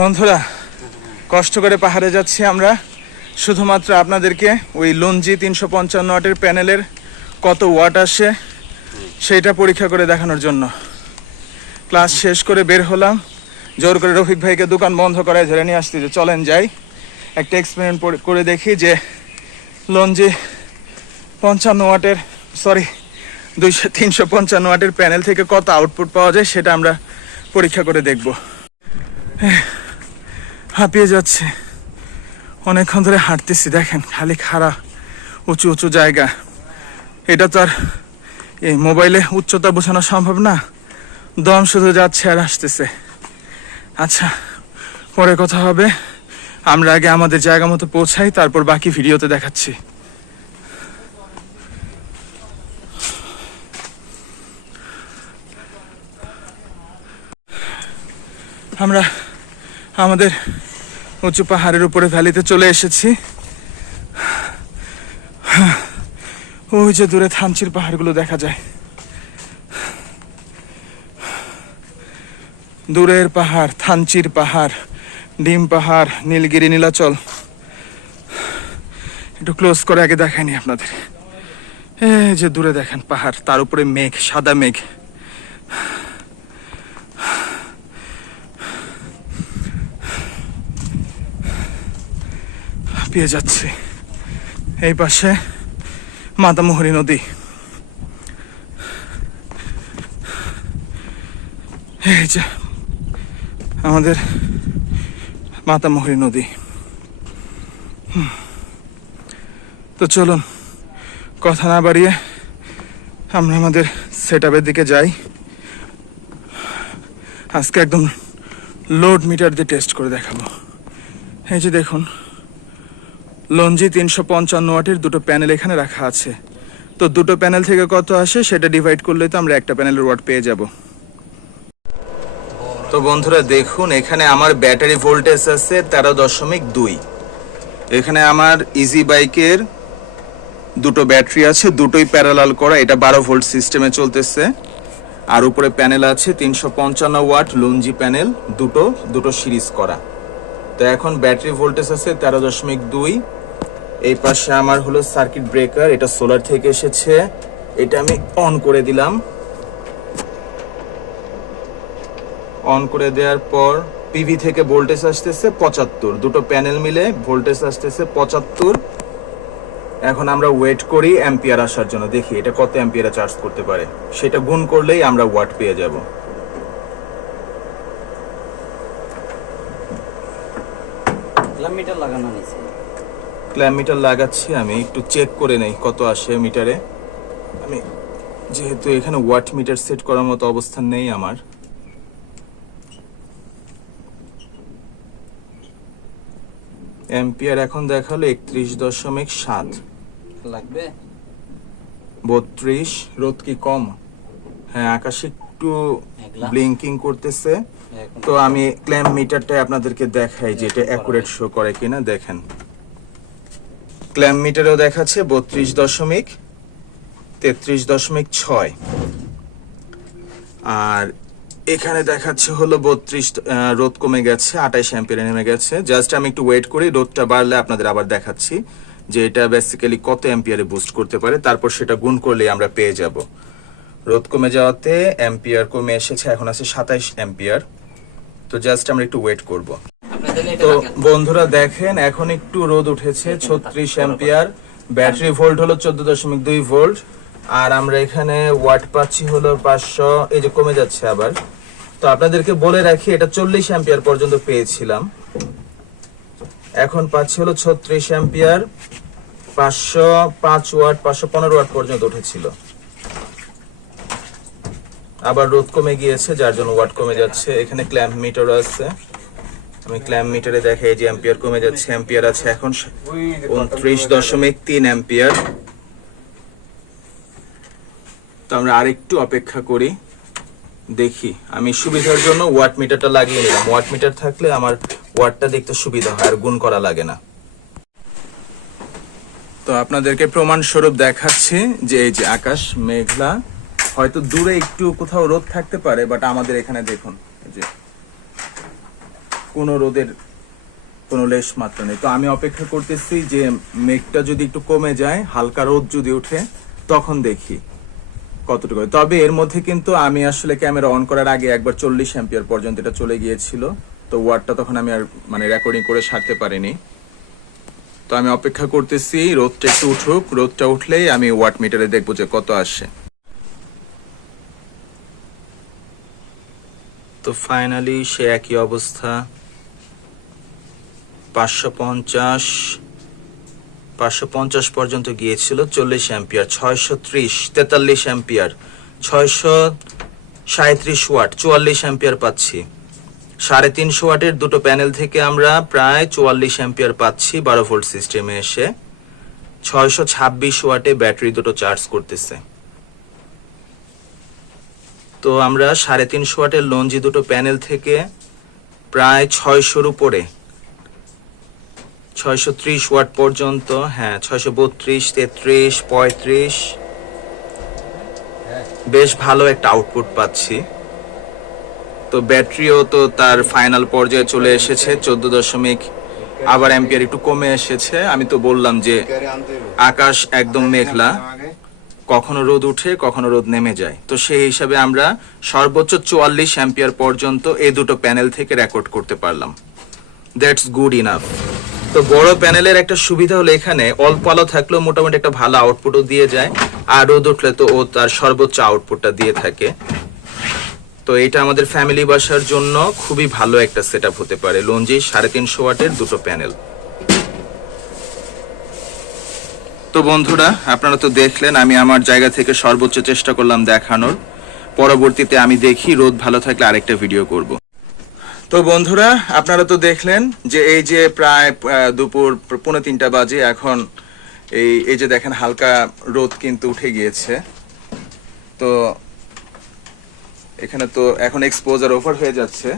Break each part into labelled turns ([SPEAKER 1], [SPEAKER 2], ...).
[SPEAKER 1] বন্ধুরা, কষ্ট করে পাহাড়ে যাচ্ছি আমরা। শুধুমাত্র আপনাদেরকে ওই লঞ্জি তিনশো পঞ্চান্ন ওয়াটের প্যানেলের কত ওয়াট আসে সেইটা পরীক্ষা করে দেখানোর জন্য। ক্লাস শেষ করে বের হলাম। জোর করে রফিক ভাইকে দোকান বন্ধ করায় ধরে নিয়ে আসতে যে চলেন যাই। একটা এক্সপেরিমেন্ট করে দেখি যে লঞ্জি পঞ্চান্ন ওয়াটের সরি দুইশো তিনশো পঞ্চান্ন ওয়াটের প্যানেল থেকে কত আউটপুট পাওয়া যায় সেটা আমরা পরীক্ষা করে দেখব। হাঁপিয়ে যাচ্ছে। অনেকক্ষণ ধরে হাঁটতেছি, দেখেন, খালি খাড়া, উঁচু উঁচু জায়গা। এটা তো আর এই মোবাইলে উচ্চতা বোঝানো সম্ভব না। দম শুধু যাচ্ছে আর আসতেছে। আচ্ছা পরে কথা হবে। আমরা আগে আমাদের জায়গা মতো পৌঁছাই, তারপর বাকি ভিডিওতে দেখাচ্ছি। আমরা আমাদের উঁচু পাহাড়ের উপরে ভ্যালিতে চলে এসেছি। ওই যে দূরে থানচির পাহাড়গুলো দেখা যায়। দূরের পাহাড়, থানচির পাহাড়, ডিম পাহাড়, নীলগিরি, নীলাচল। একটু ক্লোজ করে আগে দেখায়নি আপনাদের। এই যে দূরে দেখেন পাহাড়, তার উপরে মেঘ, সাদা মেঘ। পেয়ে যাচ্ছে। এই পাশে মাতামোহরী নদী। এই যে আমাদের মাতামোহরী নদী। তো চলুন, কথা না বাড়িয়ে আমরা আমাদের সেট দিকে যাই। আজকে একদম লোড মিটার দিয়ে টেস্ট করে দেখাবো। এই যে দেখুন লঞ্জি তিনশো পঞ্চান্ন ওয়াটের দুটো প্যানেল এখানে রাখা আছে। তো দুটো প্যানেল থেকে কত আসে সেটা ডিভাইড করলে তো আমরা একটা প্যানেলের ওয়াট পেয়ে যাব। তো বন্ধুরা দেখুন, এখানে আমার ব্যাটারি ভোল্টেজ আছে তেরো দশমিক দুই। এখানে আমার ইজি বাইকের দুটো ব্যাটারি আছে, দুটোই প্যারালাল করা, এটা বারো ভোল্ট সিস্টেমে চলতেছে। আর উপরে প্যানেল আছে তিনশো পঞ্চান্ন ওয়াট লঞ্জি প্যানেল, দুটো দুটো সিরিজ করা। তো এখন ব্যাটারি ভোল্টেজ আছে তেরো দশমিক দুই। এই পাশে আমার হলো সার্কিট ব্রেকার, এটা সোলার থেকে এসেছে। এটা আমি অন করে দিলাম। অন করে দেওয়ার পর পিভি থেকে ভোল্টেজ আসতেছে পঁচাত্তর। দুটো প্যানেল মিলে ভোল্টেজ আসতেছে পঁচাত্তর। এখন আমরা ওয়েট করি অ্যাম্পিয়ার আসার জন্য। দেখি এটা কত অ্যাম্পিয়ারে চার্জ করতে পারে। সেটা গুণ করলেই আমরা ওয়াট পেয়ে যাব।
[SPEAKER 2] লাগানো
[SPEAKER 1] ক্ল্যাম মিটার লাগাচ্ছি আমি একটু চেক করে নেই কত আসে মিটারে। আমি যেহেতু এখানে ওয়াট মিটার সেট করার মতো অবস্থান নেই আমার। অ্যাম্পিয়ার এখন দেখাল একত্রিশ দশমিক সাত।
[SPEAKER 2] লাগবে?
[SPEAKER 1] বত্রিশ রোদ কি কম? হ্যাঁ আকাশে একটু। ব্লিঙ্কিং করতেছে। তো আমি ক্ল্যাম মিটারটা আপনাদেরকে দেখাই যে এটা অ্যাকুরেট শো করে কিনা দেখেন। ক্ল্যাম মিটারেও দেখাচ্ছে বত্রিশ দশমিক তেত্রিশ দশমিক ছয়। আর এখানে দেখাচ্ছে হলো বত্রিশ রোদ কমে গেছে আঠাইশ অ্যাম্পিয়ারে নেমে গেছে। জাস্ট আমি একটু ওয়েট করি রোদটা বাড়লে আপনাদের আবার দেখাচ্ছি যে এটা বেসিক্যালি কত অ্যাম্পিয়ারে বুস্ট করতে পারে, তারপর সেটা গুণ করলেই আমরা পেয়ে যাব। রোদ কমে যাওয়াতে অ্যাম্পিয়ার কমে এসেছে, এখন আছে সাতাইশ অ্যাম্পিয়ার। তো জাস্ট আমরা একটু ওয়েট করব। তো বন্ধুরা দেখেন, এখন একটু রোদ উঠেছে, ছত্রিশ অ্যাম্পিয়ার ব্যাটারি ভোল্ট হলো চোদ্দ দশমিক দুই ভোল্ট আর আমরা এখানে ওয়াট পাচ্ছি হলো পাঁচশো, এই যে কমে যাচ্ছে আবার। তো আপনাদেরকে বলে রাখি, এটা চল্লিশ অ্যাম্পিয়ার পর্যন্ত পেয়েছিলাম। এখন পাচ্ছি হলো ছত্রিশ অ্যাম্পিয়ার পাঁচশো পাঁচ ওয়াট পাঁচশো পনেরো ওয়াট পর্যন্ত উঠেছিল। আবার রোদ কমে গিয়েছে, যার জন্য ওয়াট কমে যাচ্ছে। এখানে ক্ল্যাম্প মিটার আছে। আমি ক্ল্যাম্প মিটারে দেখাই যে অ্যাম্পিয়ার কমে যাচ্ছে। অ্যাম্পিয়ার আছে এখন উনত্রিশ দশমিক তিন অ্যাম্পিয়ার তো আমরা আরেকটু অপেক্ষা করি, দেখি। আমি সুবিধার জন্য ওয়াট মিটারটা লাগিয়ে নিলাম। ওয়াট মিটার থাকলে আমার ওয়াটটা দেখতে সুবিধা হয়, আর গুণ করা লাগে না। তো আপনাদেরকে প্রমাণ স্বরূপ দেখাচ্ছি যে এই যে আকাশ, মেঘলা হয়তো দূরে একটু কোথাও রোদ থাকতে পারে বাট আমাদের এখানে দেখুন যে কোনো রোদের কোনো লেশ মাত্র নেই। তো আমি অপেক্ষা করতেছি যে মেঘটা যদি একটু কমে যায়, হালকা রোদ যদি ওঠে, তখন দেখি কতটুকু। তবে এর মধ্যে কিন্তু আমি আসলে ক্যামেরা অন করার আগে একবার চল্লিশ অ্যাম্পিয়ার পর্যন্ত এটা চলে গিয়েছিল, তো ওয়ার্ডটা তখন আমি আর মানে রেকর্ডিং করে সারতে পারিনি। তো আমি অপেক্ষা করতেছি, রোদটা একটু উঠুক, রোদটা উঠলেই আমি ওয়াট মিটারে দেখব যে কত আসে। তো ফাইনালি সে একই অবস্থা। পাঁচশো পঞ্চাশ পাঁচশো পঞ্চাশ পর্যন্ত গিয়েছিল, চল্লিশ অ্যাম্পিয়ার, ছয়শো ত্রিশ, তেতাল্লিশ অ্যাম্পিয়ার, ছয়শো সাঁত্রিশ ওয়াট, চুয়াল্লিশ অ্যাম্পিয়ার পাচ্ছি। সাড়ে তিনশো ওয়াটের দুটো প্যানেল থেকে আমরা প্রায় চুয়াল্লিশ অ্যাম্পিয়ার পাচ্ছি বারো ভোল্ট সিস্টেমে এসে। ছয়শো ছাব্বিশ ওয়াটে ব্যাটারি দুটো চার্জ করতেছে। তো আমরা সাড়ে তিনশো ওয়াটের লঞ্জি দুটো প্যানেল থেকে প্রায় ছয়শোর উপরে, ছয়শো ত্রিশ ওয়াট পর্যন্ত হ্যাঁ ছয়শো বত্রিশ, তেত্রিশ, পঁয়ত্রিশ। বেশ ভালো একটা আউটপুট পাচ্ছি। তো ব্যাটারিও তো তার ফাইনাল পর্যায়ে চলে এসেছে, চোদ্দ দশমিক আবার অ্যাম্পিয়ার একটু কমে এসেছে। আমি তো বললাম যে আকাশ একদম মেঘলা। কখনো রোদ উঠে, কখনো রোদ নেমে যায়। তো সেই হিসাবে আমরা সর্বোচ্চ চুয়াল্লিশ অ্যাম্পিয়ার পর্যন্ত এই দুটো প্যানেল থেকে রেকর্ড করতে পারলাম। That's good enough. তো বড় প্যানেলের একটা সুবিধা হলো এখানে অল্প আলো থাকলেও মোটামুটি একটা ভালো আউটপুটও দিয়ে যায়, আর রোদ উঠলে তো ও তার সর্বোচ্চ আউটপুটটা দিয়ে থাকে। তো এটা আমাদের ফ্যামিলি বাসার জন্য খুবই ভালো একটা সেট হতে পারে। লঞ্জি সাড়ে তিনশো ওয়াটের দুটো প্যানেল। তো বন্ধুরা, আপনারা তো দেখলেন, আমি আমার জায়গা থেকে সর্বোচ্চ চেষ্টা করলাম দেখানোর। পরবর্তীতে আমি দেখি, রোদ ভালো থাকলে আরেকটা ভিডিও করব। তো বন্ধুরা, আপনারা তো দেখলেন যে এই যে প্রায় দুপুর পৌনে তিনটা বাজে, এখন এই এই যে দেখেন হালকা রোদ কিন্তু উঠে গিয়েছে। তো এখানে তো এখন এক্সপোজার ওভার হয়ে যাচ্ছে।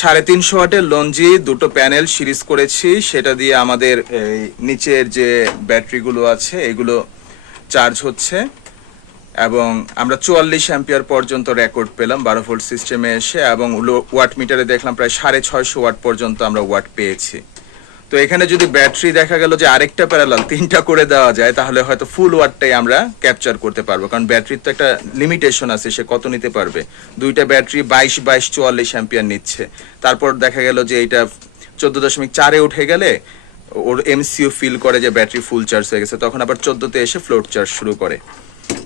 [SPEAKER 1] সাড়ে তিনশো ওয়াটের লঞ্জি, দুটো প্যানেল সিরিজ করেছি। সেটা দিয়ে আমাদের এই নিচের যে ব্যাটারিগুলো আছে, এগুলো চার্জ হচ্ছে। এবং আমরা চুয়াল্লিশ অ্যাম্পিয়ার পর্যন্ত রেকর্ড পেলাম বারো ভোল্ট সিস্টেমে এসে, এবং ওয়াট মিটারে দেখলাম প্রায় সাড়ে ছয়শো ওয়াট পর্যন্ত আমরা ওয়াট পেয়েছি। তো এখানে যদি ব্যাটারি দেখা গেল যে আরেকটা প্যারালাল তিনটা করে দেওয়া যায়, তাহলে হয়তো ফুল ওয়াটটাই আমরা ক্যাপচার করতে পারব। কারণ ব্যাটারির তো একটা লিমিটেশন আছে, সে কত নিতে পারবে? দুইটা ব্যাটারি বাইশ বাইশ চুয়াল্লিশ অ্যাম্পিয়ার নিচ্ছে। তারপর দেখা গেল যে এটা চোদ্দ দশমিক চারে উঠে গেলে ওর এমসিও ফিল করে যে ব্যাটারি ফুল চার্জ হয়ে গেছে, তখন আবার চোদ্দতে এসে ফ্লোট চার্জ শুরু করে।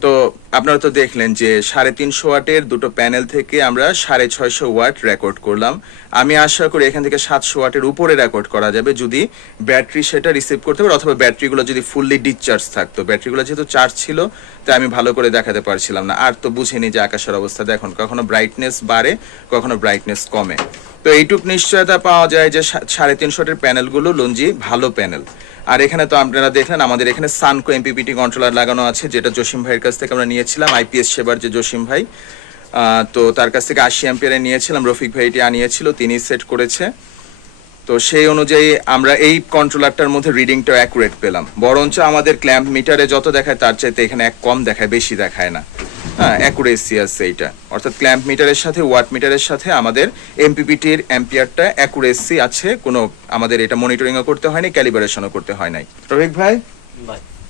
[SPEAKER 1] তো আপনারা তো দেখলেন যে সাড়ে তিনশো ওয়াটের দুটো প্যানেল থেকে আমরা সাড়ে ছয়শো ওয়াট রেকর্ড করলাম। আমি আশা করি এখান থেকে সাতশো ওয়াটের উপরে রেকর্ড করা যাবে যদি ব্যাটারি সেটা রিসিভ করতে পারে, অথবা ব্যাটারিগুলো যদি ফুললি ডিসচার্জ থাকতো। ব্যাটারিগুলো যেহেতু চার্জ ছিল, তাই আমি ভালো করে দেখাতে পারছিলাম না। আর তো বুঝিনি যে আকাশের অবস্থা। দেখুন, কখনো ব্রাইটনেস বাড়ে, কখনো ব্রাইটনেস কমে। তো এইটুক নিশ্চয়তা পাওয়া যায় যে সাড়ে তিনশোটের প্যানেলগুলো, লঞ্জি, ভালো প্যানেল। আর এখানে তো আপনারা দেখলেন, আমাদের এখানে সানকো এমপিপিটি কন্ট্রোলার লাগানো আছে, যেটা জসিম ভাইয়ের কাছ থেকে আমরা নিয়েছিলাম আইপিএস সেবার যে জসিম ভাই। তো তার কাছ থেকে আশি অ্যাম্পিয়ারে নিয়েছিলাম, রফিক ভাই এটি আনিয়েছিল তিনি সেট করেছে। তো সেই অনুযায়ী আমরা এই কন্ট্রোলারটার মধ্যে রিডিংটা অ্যাকুরেট পেলাম। বরঞ্চ আমাদের ক্ল্যাম্প মিটারে যত দেখায়, তার চাইতে এখানে এক কম দেখায়, বেশি দেখায় না। হ্যাঁ অ্যাকুরেসি আছে এইটা অর্থাৎ ক্ল্যাম্প মিটারের সাথে ওয়াট মিটারের সাথে আমাদের এমপিপিটির অ্যাম্পিয়ারটা অ্যাকুরেসি আছে কোনো আমাদের এটা মনিটরিংও করতে হয়নি ক্যালিব্রেশনও করতে হয় নাই। রফিক ভাই?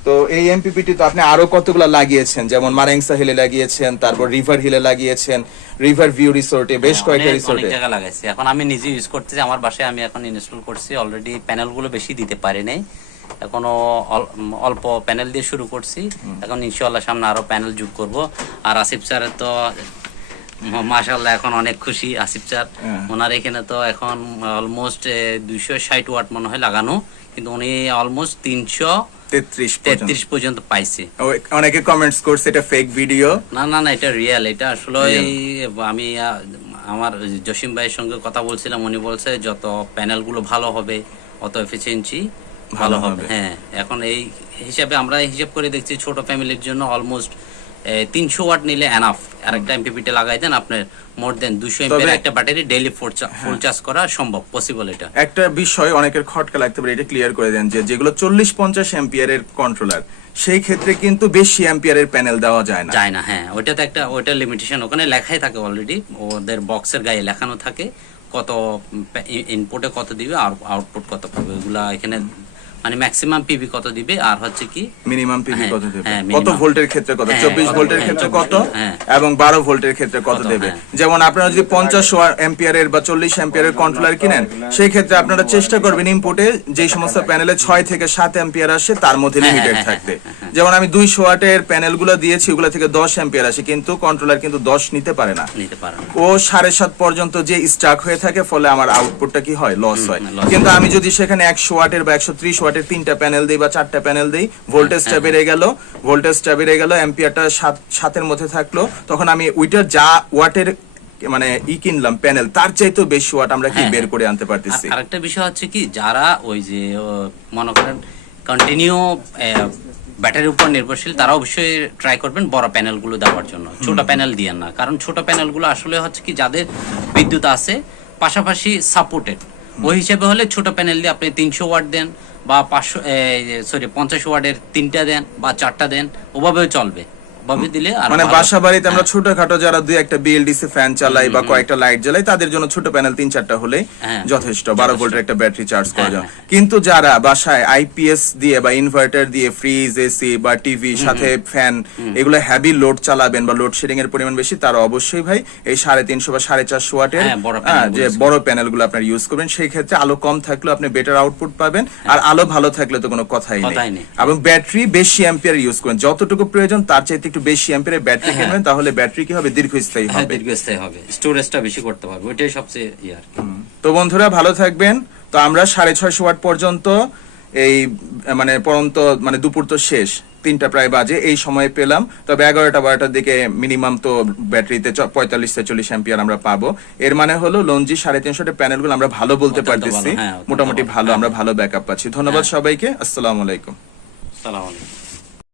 [SPEAKER 1] তো এই এমপিপিটি তো আপনি আরও কতগুলো লাগিয়েছেন? যেমন মারেংসা হিলে লাগিয়েছেন তারপর রিভার হিলে লাগিয়েছেন রিভার ভিউ রিসোর্টে বেশ
[SPEAKER 2] হ্যাঁ,
[SPEAKER 1] কয়েকটা রিসোর্টে
[SPEAKER 2] জায়গা লাগাইছি। এখন আমি নিজে ইউজ করতেছি আমার বাসায় আমি এখন ইনস্টল করছি অলরেডি প্যানেলগুলো বেশি দিতে পারি নাই। এখনও অল্প প্যানেল দিয়ে শুরু করছি। এখন ইনশাল্লাহ সামনে আরও প্যানেল যোগ করব। আর আসিফ স্যারের তো মাশাল্লাহ এখন অনেক খুশি আসিফ স্যার।
[SPEAKER 1] হ্যাঁ।
[SPEAKER 2] ওনার এখানে তো এখন অলমোস্ট দুইশো ষাট ওয়াট মনে হয় লাগানো। কিন্তু উনি অলমোস্ট তিনশো
[SPEAKER 1] তেত্রিশ
[SPEAKER 2] তেত্রিশ পর্যন্ত পাইছে।
[SPEAKER 1] অনেকে কমেন্টস করছে এটা ফেক ভিডিও
[SPEAKER 2] না না না এটা রিয়েল এটা আসলে আমি আমার জসিম ভাইয়ের সঙ্গে কথা বলছিলাম। উনি বলছে যত প্যানেলগুলো ভালো হবে অত এফিসিয়েন্সি ভালো হবে। হ্যাঁ এখন এই হিসাবে আমরা হিসাব করে দেখছি ছোট ফ্যামিলির জন্য অলমোস্ট তিনশো ওয়াট নিলে এনাফ আর একটা এমপিপিটি লাগাই দেন আপনার মোর দেন দুশো এমপির
[SPEAKER 1] তবে-
[SPEAKER 2] একটা ব্যাটারি ডেইলি ফুল চার্জ করা সম্ভব পসিবল এটা।
[SPEAKER 1] একটা বিষয় অনেকের খটকা লাগতে পারে এটা ক্লিয়ার করে দেন যে যেগুলো চল্লিশ পঞ্চাশ এম্পিয়ারের কন্ট্রোলার সেই ক্ষেত্রে কিন্তু বেশি অ্যাম্পিয়ারের প্যানেল দেওয়া যায় না।
[SPEAKER 2] যায় না হ্যাঁ ওইটাতে একটা ওইটা লিমিটেশন ওখানে লেখাই থাকে অলরেডি ওদের বক্সের গায়ে লেখানো থাকে কত ইনপুটে কত দিবে আর আউটপুট কত পাবে এগুলা এখানে মানে ম্যাক্সিমাম পিবি কত দিবে? আর হচ্ছে কি?
[SPEAKER 1] মিনিমাম পিভি
[SPEAKER 2] হ্যাঁ,
[SPEAKER 1] কত দেবে?
[SPEAKER 2] হ্যাঁ,
[SPEAKER 1] কত ভোল্টের ক্ষেত্রে কত?
[SPEAKER 2] হ্যাঁ,
[SPEAKER 1] চব্বিশ
[SPEAKER 2] কত,
[SPEAKER 1] ভোল্টের
[SPEAKER 2] হ্যাঁ,
[SPEAKER 1] ক্ষেত্রে কত?
[SPEAKER 2] হ্যাঁ।
[SPEAKER 1] এবং বারো ভোল্টের ক্ষেত্রে কত দেবে?
[SPEAKER 2] হ্যাঁ।
[SPEAKER 1] যেমন আপনারা যদি পঞ্চাশ এম্পিয়ারের বা চল্লিশ এম্পিয়ারের কন্ট্রোলার কিনেন সেই ক্ষেত্রে আপনারা চেষ্টা করবেন ইনপুটে যে সমস্ত প্যানেলে ছয় থেকে সাত এম্পিয়ার আসে তার মধ্যে
[SPEAKER 2] হ্যাঁ,
[SPEAKER 1] লিমিটেড
[SPEAKER 2] হ্যাঁ,
[SPEAKER 1] থাকতে যেমন আমি দুইশো ওয়াটের প্যানেলগুলো দিয়েছি ওগুলো থেকে দশ এম্পিয়ার আসে কিন্তু কন্ট্রোলার কিন্তু দশ নিতে পারে না।
[SPEAKER 2] নিতে পারে না।
[SPEAKER 1] ও সাড়ে সাত পর্যন্ত যে স্টাক হয়ে থাকে ফলে আমার আউটপুটটা কি হয়? লস হয়। কিন্তু আমি যদি সেখানে একশো ওয়াটের বা একশো ত্রিশ ওয়াটের তিনটা প্যানেল দিই বা চারটা প্যানেল দিই। ভোল্টেজটা বেড়ে গেল। ভোল্টেজটা বেড়ে গেল এম্পিয়ারটা সাত সাতের মধ্যে থাকল। তখন আমি ওইটার যা ওয়াটের মানে ই কিনলাম প্যানেল তার চাইতেও বেশি ওয়াট আমরা কি
[SPEAKER 2] হ্যাঁ,
[SPEAKER 1] বের করে আনতে পারতেছি?
[SPEAKER 2] আর আরেকটা বিষয় হচ্ছে কি যারা ওই যে মনে করেন কন্টিনিউ ব্যাটারির উপর নির্ভরশীল তারা অবশ্যই ট্রাই করবেন বড় প্যানেলগুলো দেওয়ার জন্য। ছোট প্যানেল দিয়ে না। কারণ ছোট প্যানেলগুলো আসলে হচ্ছে কি যাদের বিদ্যুৎ আছে পাশাপাশি সাপোর্টেড ওই হিসেবে হলে ছোট প্যানেল দিয়ে আপনি তিনশো ওয়াট দেন বা পাঁচশো সরি পঞ্চাশ ওয়ার্ডের তিনটা দেন বা চারটা দেন, ওভাবেও চলবে। ওভাবে দিলে
[SPEAKER 1] মানে বাসা বাড়িতে আমরা ছোটখাটো যারা দুই একটা বিএলডিসি ফ্যান চালাই বা কয়েকটা লাইট জ্বালাই তাদের জন্য ছোট প্যানেল তিন চারটা হলে
[SPEAKER 2] হ্যাঁ,
[SPEAKER 1] যথেষ্ট। বারো ভোল্টের একটা ব্যাটারি চার্জ করা
[SPEAKER 2] হ্যাঁ,
[SPEAKER 1] যায় কিন্তু যারা বাসায় আইপিএস দিয়ে বা ইনভার্টার দিয়ে ফ্রিজ এসি বা টিভি সাথে ফ্যান এগুলো হ্যাভি লোড চালাবেন বা লোড শেডিং এর পরিমাণ বেশি তারা অবশ্যই ভাই এই সাড়ে তিনশো বা সাড়ে চারশো ওয়াটের
[SPEAKER 2] হ্যাঁ,
[SPEAKER 1] হ্যাঁ, যে বড় প্যানেলগুলো আপনার ইউজ করবেন সেই ক্ষেত্রে আলো কম থাকলেও আপনি বেটার আউটপুট পাবেন আর আলো ভালো থাকলে তো কোনো কথাই নেই। এবং ব্যাটারি বেশি অ্যাম্পিয়ার ইউজ করবেন যতটুকু প্রয়োজন তার চাইতে একটু বেশি অ্যাম্পিয়ারের ব্যাটারি কিনবেন তাহলে ব্যাটারি কি হবে? দীর্ঘস্থায়ী
[SPEAKER 2] হ্যাঁ
[SPEAKER 1] হবে।
[SPEAKER 2] দীর্ঘস্থায়ী হবে। স্টোরেজটা বেশি করতে পারবে ওইটাই সবচেয়ে ইয়ে আর
[SPEAKER 1] তো বন্ধুরা ভালো থাকবেন। তো আমরা সাড়ে ছয়শো ওয়াট পর্যন্ত এই মানে পরন্ত মানে দুপুর তো শেষ তিনটা প্রায় বাজে এই সময় পেলাম। তবে এগারোটা বারোটার দিকে মিনিমাম তো ব্যাটারিতে পঁয়তাল্লিশ ছেচল্লিশ অ্যাম্পিয়ার আমরা পাবো। এর মানে হলো লঞ্জি সাড়ে তিনশোটা প্যানেলগুলো আমরা ভালো বলতে পারতেছি।
[SPEAKER 2] হ্যাঁ,
[SPEAKER 1] মোটামুটি ভালো। আমরা ভালো ব্যাকআপ পাচ্ছি। ধন্যবাদ সবাইকে। আসসালামু আলাইকুম।
[SPEAKER 2] সালাম আলাইকুম।